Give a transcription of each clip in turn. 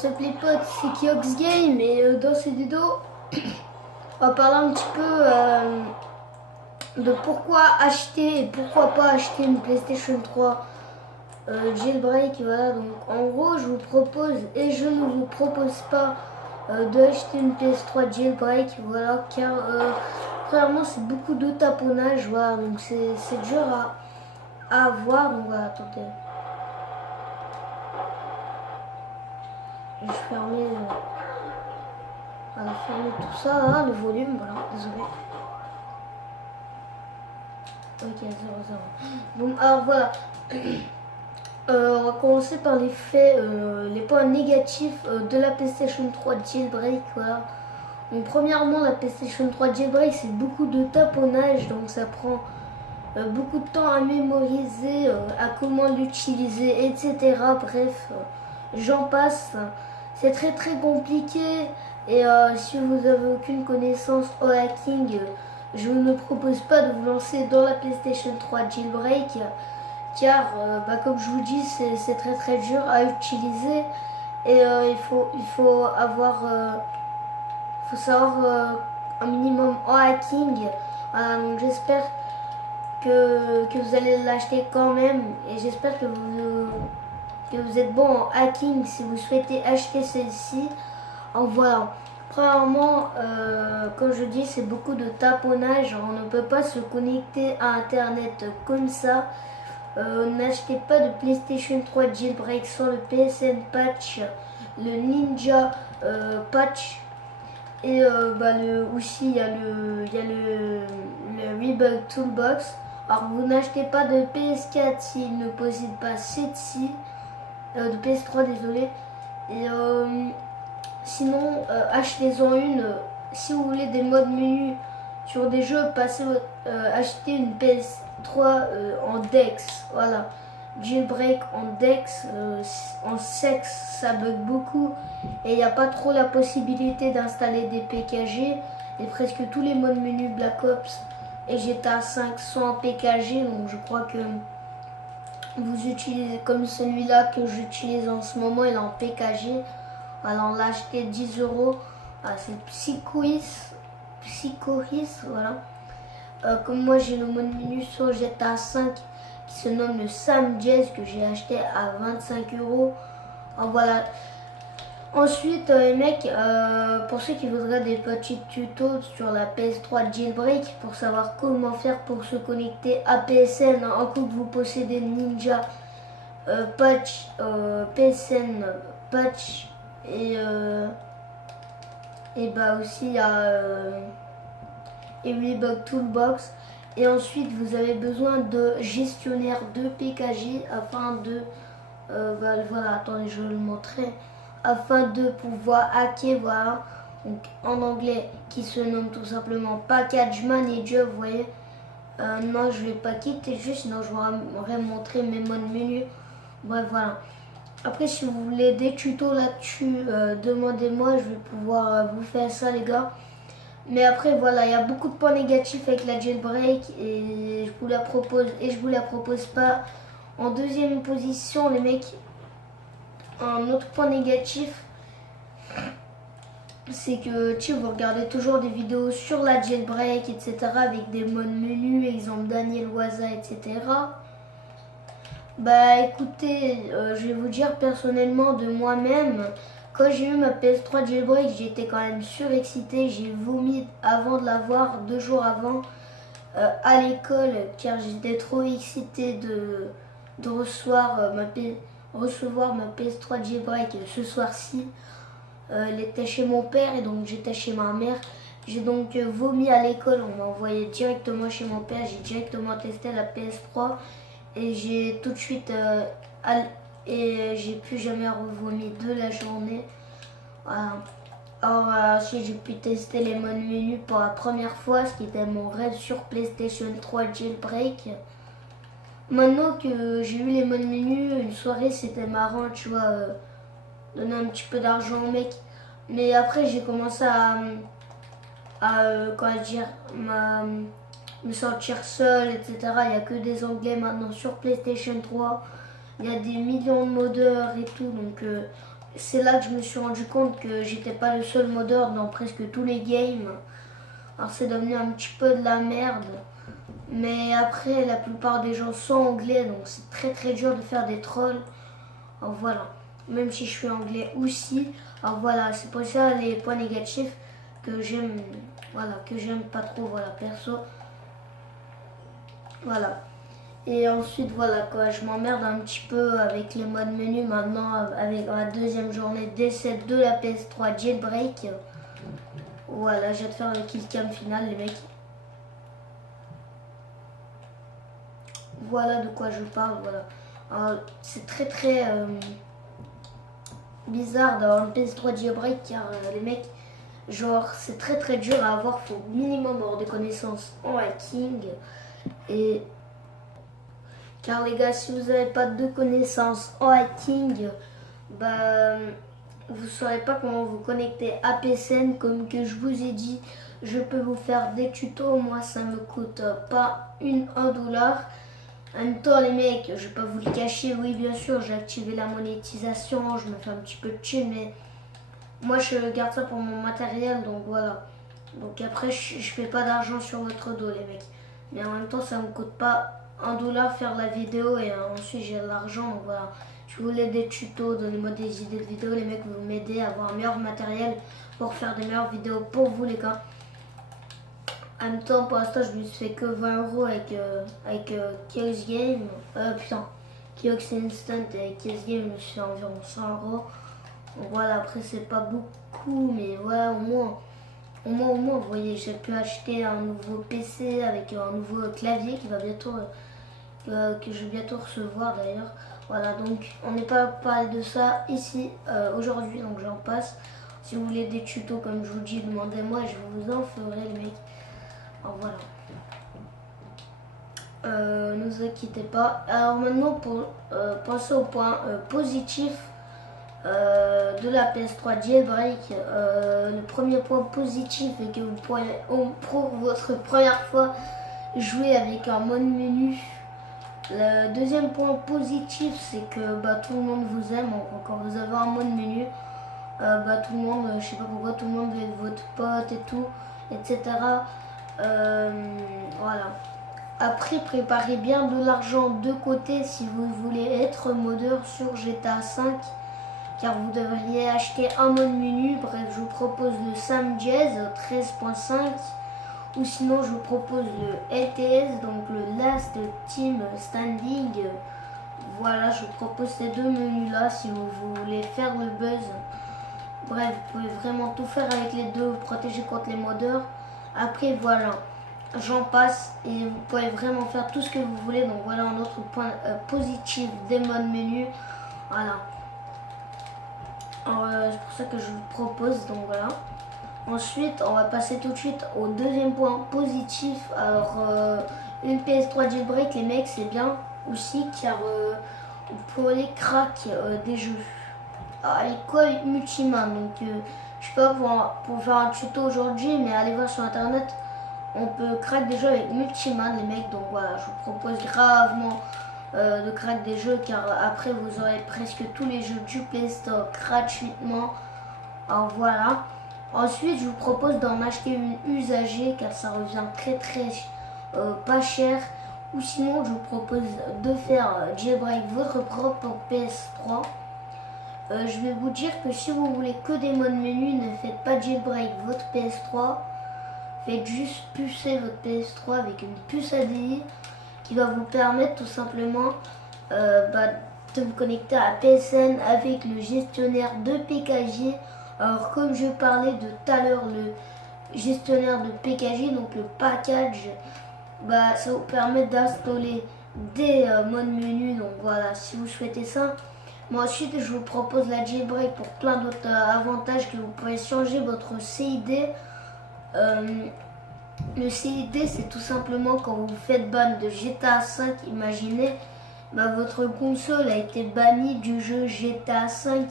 Salut les potes, c'est Kiox Game et dans cette vidéo, on va parler un petit peu de pourquoi acheter et pourquoi pas acheter une PlayStation 3 jailbreak. Voilà, donc en gros, je vous propose et je ne vous propose pas d'acheter une PS3 jailbreak, voilà, car premièrement, c'est beaucoup de taponnage, voilà, donc c'est dur à avoir. Donc voilà, attendez, je vais fermer. On va fermer tout ça, hein, le volume, voilà, désolé. Ok, 0,0. Bon, alors voilà. On va commencer par les faits, les points négatifs de la PlayStation 3 jailbreak. Voilà. Donc, premièrement, la PlayStation 3 jailbreak, c'est beaucoup de taponnage, donc ça prend beaucoup de temps à mémoriser, à comment l'utiliser, etc. Bref, j'en passe. C'est très très compliqué et si vous avez aucune connaissance au hacking, je ne propose pas de vous lancer dans la PlayStation 3 jailbreak car, comme je vous dis, c'est très très dur à utiliser et il faut faut savoir un minimum en hacking. Voilà, donc j'espère que vous allez l'acheter quand même et j'espère que vous êtes bon en hacking si vous souhaitez acheter celle-ci. En voilà. Premièrement, comme je dis, c'est beaucoup de taponnage. On ne peut pas se connecter à Internet comme ça. N'achetez pas de PlayStation 3 jailbreak sans le PSN patch, le Ninja patch. Et aussi, il y a le Rebug Toolbox. Alors, vous n'achetez pas de PS4 s'il ne possède pas cette-ci. De PS3, désolé. Et sinon, achetez-en une. Si vous voulez des modes menu sur des jeux, achetez une PS3 en DeX. Voilà. Jailbreak en DeX, en sexe, ça bug beaucoup. Et il n'y a pas trop la possibilité d'installer des PKG. Et presque tous les modes menu Black Ops et GTA 5 sont en PKG. Donc je crois que vous utilisez comme celui-là que j'utilise en ce moment, il est en PKG. Alors on l'a acheté 10 euros. Ah, c'est Psychoris, voilà. Comme moi j'ai le mode menu sur GTA 5 qui se nomme le Sam Jazz que j'ai acheté à 25 euros. Alors voilà. Ensuite, les mecs, pour ceux qui voudraient des petits tutos sur la PS3 jailbreak pour savoir comment faire pour se connecter à PSN en coup que vous possédez Ninja patch, PSN patch et bah aussi il y a Rebug Toolbox. Et ensuite, vous avez besoin de gestionnaire de PKG afin de voilà, attendez, je vais le montrer, afin de pouvoir hacker, voilà, donc en anglais, qui se nomme tout simplement Package Manager, vous voyez. Non, je ne l'ai pas quitté, juste, sinon je vous aurais montré mes modes menu. Bref, voilà. Après, si vous voulez des tutos là-dessus, demandez-moi, je vais pouvoir vous faire ça, les gars. Mais après, voilà, il y a beaucoup de points négatifs avec la jailbreak et je vous la propose pas. En deuxième position, les mecs, un autre point négatif, c'est que vous regardez toujours des vidéos sur la jailbreak, etc. avec des modes menus, exemple Daniel Waza, etc. Bah écoutez, je vais vous dire personnellement de moi-même, quand j'ai eu ma PS3 jailbreak, j'étais quand même surexcité, j'ai vomi avant de l'avoir, 2 jours avant, à l'école, car j'étais trop excité de recevoir ma PS3 jailbreak ce soir-ci. Elle était chez mon père et donc j'étais chez ma mère. J'ai donc vomi à l'école, on m'a envoyé directement chez mon père, j'ai directement testé la PS3 et j'ai tout de suite et j'ai plus jamais revomi de la journée. Voilà. Alors ensuite j'ai pu tester les modes menus pour la première fois, ce qui était mon rêve sur PlayStation 3 jailbreak. Maintenant que j'ai eu les modes menus, une soirée c'était marrant, tu vois, donner un petit peu d'argent au mec. Mais après j'ai commencé comment dire, me sentir seul, etc. Il n'y a que des anglais maintenant sur PlayStation 3. Il y a des millions de modeurs et tout, donc c'est là que je me suis rendu compte que j'étais pas le seul modeur dans presque tous les games. Alors c'est devenu un petit peu de la merde. Mais après, la plupart des gens sont anglais, donc c'est très dur de faire des trolls. Alors voilà, même si je suis anglais aussi. Alors voilà, c'est pour ça les points négatifs que j'aime, voilà, que j'aime pas trop, voilà, perso. Voilà. Et ensuite, voilà quoi, je m'emmerde un petit peu avec les modes menu maintenant, avec la deuxième journée d'essai de la PS3 Jailbreak. Voilà, je vais te faire le kill cam final, les mecs. Voilà de quoi je parle, voilà. C'est très bizarre d'avoir une PS3 Jailbreak car les mecs, genre, c'est très dur à avoir, faut minimum avoir des connaissances en hacking. Et car les gars, si vous n'avez pas de connaissances en hacking, bah, vous ne saurez pas comment vous connecter à PSN. Comme que je vous ai dit, je peux vous faire des tutos. Moi, ça me coûte pas $1. En même temps, les mecs, je vais pas vous le cacher. Oui, bien sûr, j'ai activé la monétisation. Je me fais un petit peu de thunes, mais moi, je garde ça pour mon matériel. Donc voilà. Donc après, je fais pas d'argent sur votre dos, les mecs. Mais en même temps, ça me coûte pas $1 faire la vidéo et ensuite j'ai de l'argent. Donc voilà. Je voulais des tutos, donnez-moi des idées de vidéos, les mecs, vous m'aider à avoir un meilleur matériel pour faire des meilleures vidéos pour vous, les gars. En même temps, pour l'instant, je me suis fait que 20 € avec Chaos Game. Putain, Chaos Instant et avec Chaos Game, je me suis fait environ 100 €. Donc voilà, après, c'est pas beaucoup, mais voilà, au moins, vous voyez, j'ai pu acheter un nouveau PC avec un nouveau clavier qui va bientôt, que je vais bientôt recevoir d'ailleurs. Voilà, donc on n'est pas parlé de ça ici aujourd'hui, donc j'en passe. Si vous voulez des tutos, comme je vous dis, demandez-moi, je vous en ferai, les mecs. Alors voilà. Ne vous inquiétez pas. Alors maintenant, pour penser au point positif de la PS3 Jailbreak, le premier point positif est que vous pourrez pour votre première fois jouer avec un mode menu. Le deuxième point positif, c'est que tout le monde vous aime. Quand vous avez un mode menu, tout le monde, je sais pas pourquoi, tout le monde veut être votre pote et tout, etc. Voilà. Après, préparez bien de l'argent de côté si vous voulez être modeur sur GTA V, car vous devriez acheter un mode menu. Bref, je vous propose le Sam Jazz 13.5, ou sinon je vous propose le LTS, donc le Last Team Standing. Voilà, je vous propose ces deux menus là si vous voulez faire le buzz. Bref, vous pouvez vraiment tout faire avec les deux, vous protéger contre les modeurs. Après voilà, j'en passe et vous pouvez vraiment faire tout ce que vous voulez. Donc voilà un autre point positif des modes menu. Voilà. C'est pour ça que je vous propose, donc voilà. Ensuite, on va passer tout de suite au deuxième point positif. Alors, une PS3 Jailbreak, les mecs, c'est bien aussi car vous pouvez crack des jeux. À l'école Multiman, donc je sais pas pour faire un tuto aujourd'hui, mais allez voir sur internet, on peut crack des jeux avec Multiman, les mecs. Donc voilà, je vous propose gravement de crack des jeux car après vous aurez presque tous les jeux du Play Store gratuitement. Alors voilà. Ensuite, je vous propose d'en acheter une usagée car ça revient très pas cher. Ou sinon, je vous propose de faire jailbreak votre propre PS3. Je vais vous dire que si vous voulez que des modes menu, ne faites pas jailbreak votre PS3. Faites juste pucer votre PS3 avec une puce ADI qui va vous permettre tout simplement de vous connecter à PSN avec le gestionnaire de PKG. Alors comme je parlais de tout à l'heure, le gestionnaire de PKG, donc le package, ça vous permet d'installer des modes menu. Donc voilà, si vous souhaitez ça. Moi ensuite je vous propose la jailbreak pour plein d'autres avantages, que vous pouvez changer votre CID. Le CID, c'est tout simplement quand vous faites ban de GTA V, imaginez, votre console a été bannie du jeu GTA V.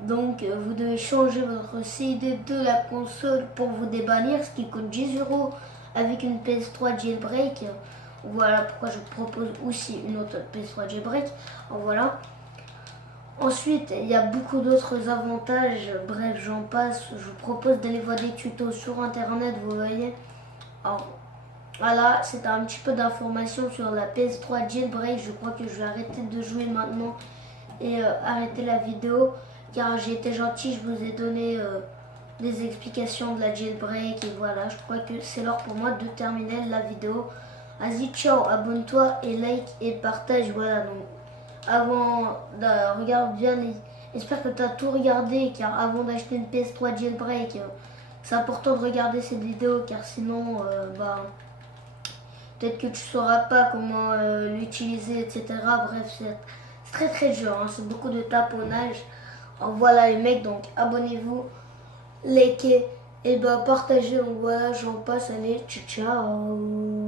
Donc vous devez changer votre CID de la console pour vous débannir, ce qui coûte 10 € avec une PS3 jailbreak. Voilà pourquoi je propose aussi une autre PS3 jailbreak. Voilà. Ensuite, il y a beaucoup d'autres avantages. Bref, j'en passe. Je vous propose d'aller voir des tutos sur internet, vous voyez. Alors, voilà, c'était un petit peu d'informations sur la PS3 Jailbreak. Je crois que je vais arrêter de jouer maintenant et arrêter la vidéo. Car j'ai été gentil, je vous ai donné des explications de la jailbreak. Et voilà, je crois que c'est l'heure pour moi de terminer la vidéo. Vas-y, ciao, abonne-toi et like et partage. Voilà, donc avant de regarder bien j'espère que tu as tout regardé car avant d'acheter une PS3 jailbreak c'est important de regarder cette vidéo car sinon peut-être que tu sauras pas comment l'utiliser, etc. Bref, c'est très très dur, hein, c'est beaucoup de taponnage. Alors voilà les mecs, donc abonnez-vous, likez et partagez. Donc voilà, j'en passe, allez, ciao ciao.